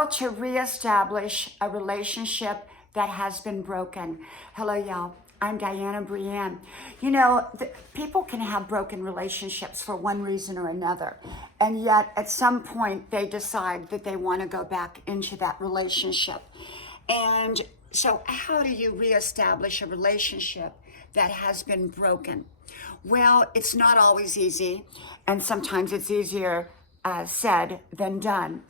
How to reestablish a relationship that has been broken. Hello, y'all. I'm Diana Brienne. You know, people can have broken relationships for one reason or another, and yet at some point they decide that they want to go back into that relationship. And so, how do you reestablish a relationship that has been broken? Well, it's not always easy, and sometimes it's easier said than done.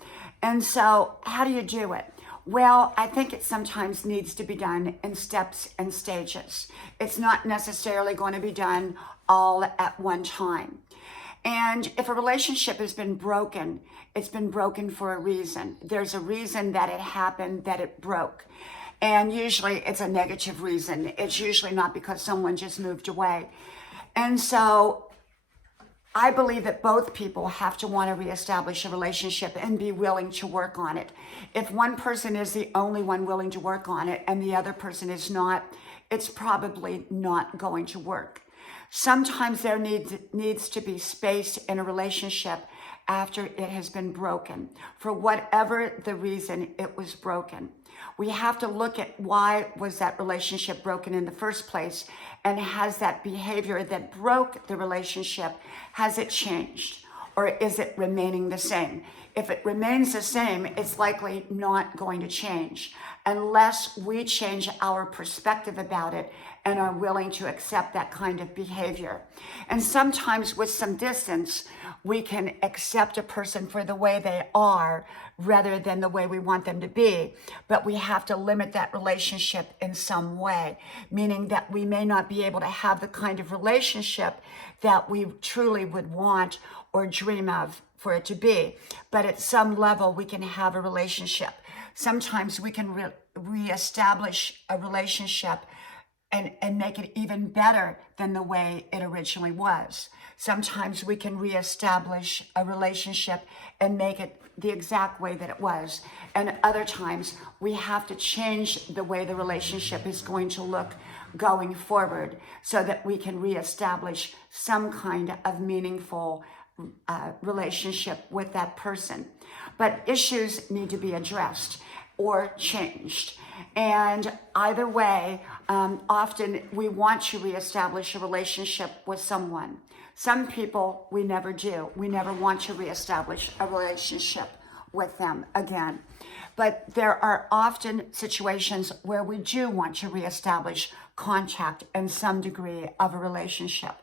And so, how do you do it? Well, I think it sometimes needs to be done in steps and stages. It's not necessarily going to be done all at one time. And if a relationship has been broken, it's been broken for a reason. There's a reason that it happened, that it broke. And usually it's a negative reason. It's usually not because someone just moved away. And so I believe that both people have to want to reestablish a relationship and be willing to work on it. If one person is the only one willing to work on it and the other person is not, it's probably not going to work. Sometimes there needs to be space in a relationship after it has been broken, for whatever the reason it was broken. We have to look at why was that relationship broken in the first place, and has that behavior that broke the relationship, has it changed, or is it remaining the same? If it remains the same, it's likely not going to change unless we change our perspective about it and are willing to accept that kind of behavior. And sometimes with some distance, we can accept a person for the way they are rather than the way we want them to be. But we have to limit that relationship in some way, meaning that we may not be able to have the kind of relationship that we truly would want or dream of for it to be. But at some level, we can have a relationship. Sometimes we can reestablish a relationship and make it even better than the way it originally was. Sometimes we can reestablish a relationship and make it the exact way that it was. And other times we have to change the way the relationship is going to look going forward so that we can reestablish some kind of meaningful relationship with that person. But issues need to be addressed or changed. And either way, often we want to reestablish a relationship with someone. Some people we never do. We never want to reestablish a relationship with them again. But there are often situations where we do want to reestablish contact and some degree of a relationship.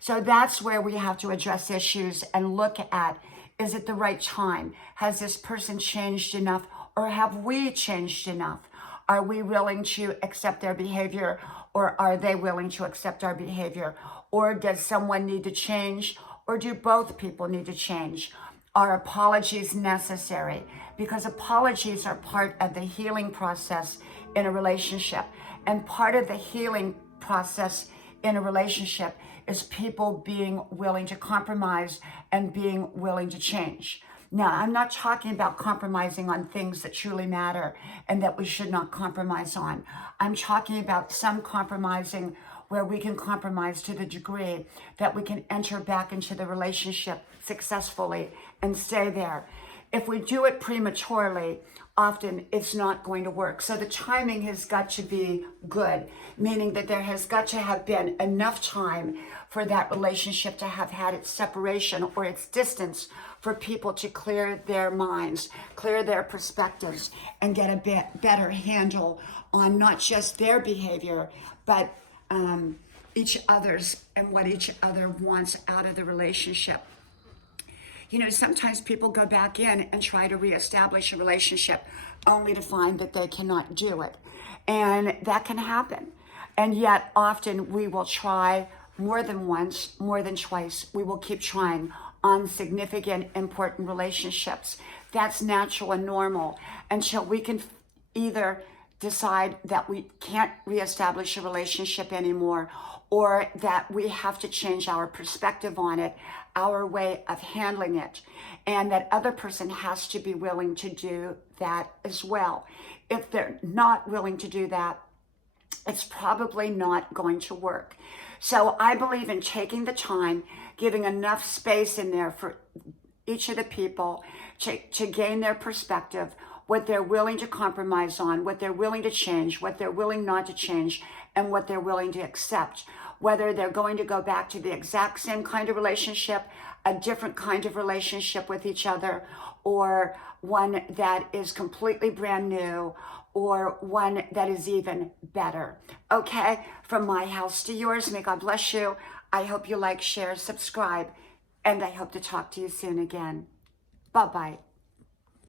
So that's where we have to address issues and look at, is it the right time? Has this person changed enough, or have we changed enough? Are we willing to accept their behavior, or are they willing to accept our behavior? Or does someone need to change, or do both people need to change? Are apologies necessary? Because apologies are part of the healing process in a relationship. And part of the healing process in a relationship is people being willing to compromise and being willing to change. Now, I'm not talking about compromising on things that truly matter and that we should not compromise on. I'm talking about some compromising where we can compromise to the degree that we can enter back into the relationship successfully and stay there. If we do it prematurely, often it's not going to work. So the timing has got to be good, meaning that there has got to have been enough time for that relationship to have had its separation or its distance for people to clear their minds, clear their perspectives, and get a better handle on not just their behavior, but each other's and what each other wants out of the relationship. You know, sometimes people go back in and try to reestablish a relationship only to find that they cannot do it. And that can happen. And yet often we will try more than once, more than twice. We will keep trying on significant, important relationships. That's natural and normal until we can either decide that we can't reestablish a relationship anymore, or that we have to change our perspective on it, our way of handling it, and that other person has to be willing to do that as well. If they're not willing to do that, it's probably not going to work. So I believe in taking the time, giving enough space in there for each of the people to gain their perspective what they're willing to compromise on, what they're willing to change, what they're willing not to change, and what they're willing to accept. Whether they're going to go back to the exact same kind of relationship, a different kind of relationship with each other, or one that is completely brand new, or one that is even better. Okay? From my house to yours, may God bless you. I hope you like, share, subscribe, and I hope to talk to you soon again. Bye-bye.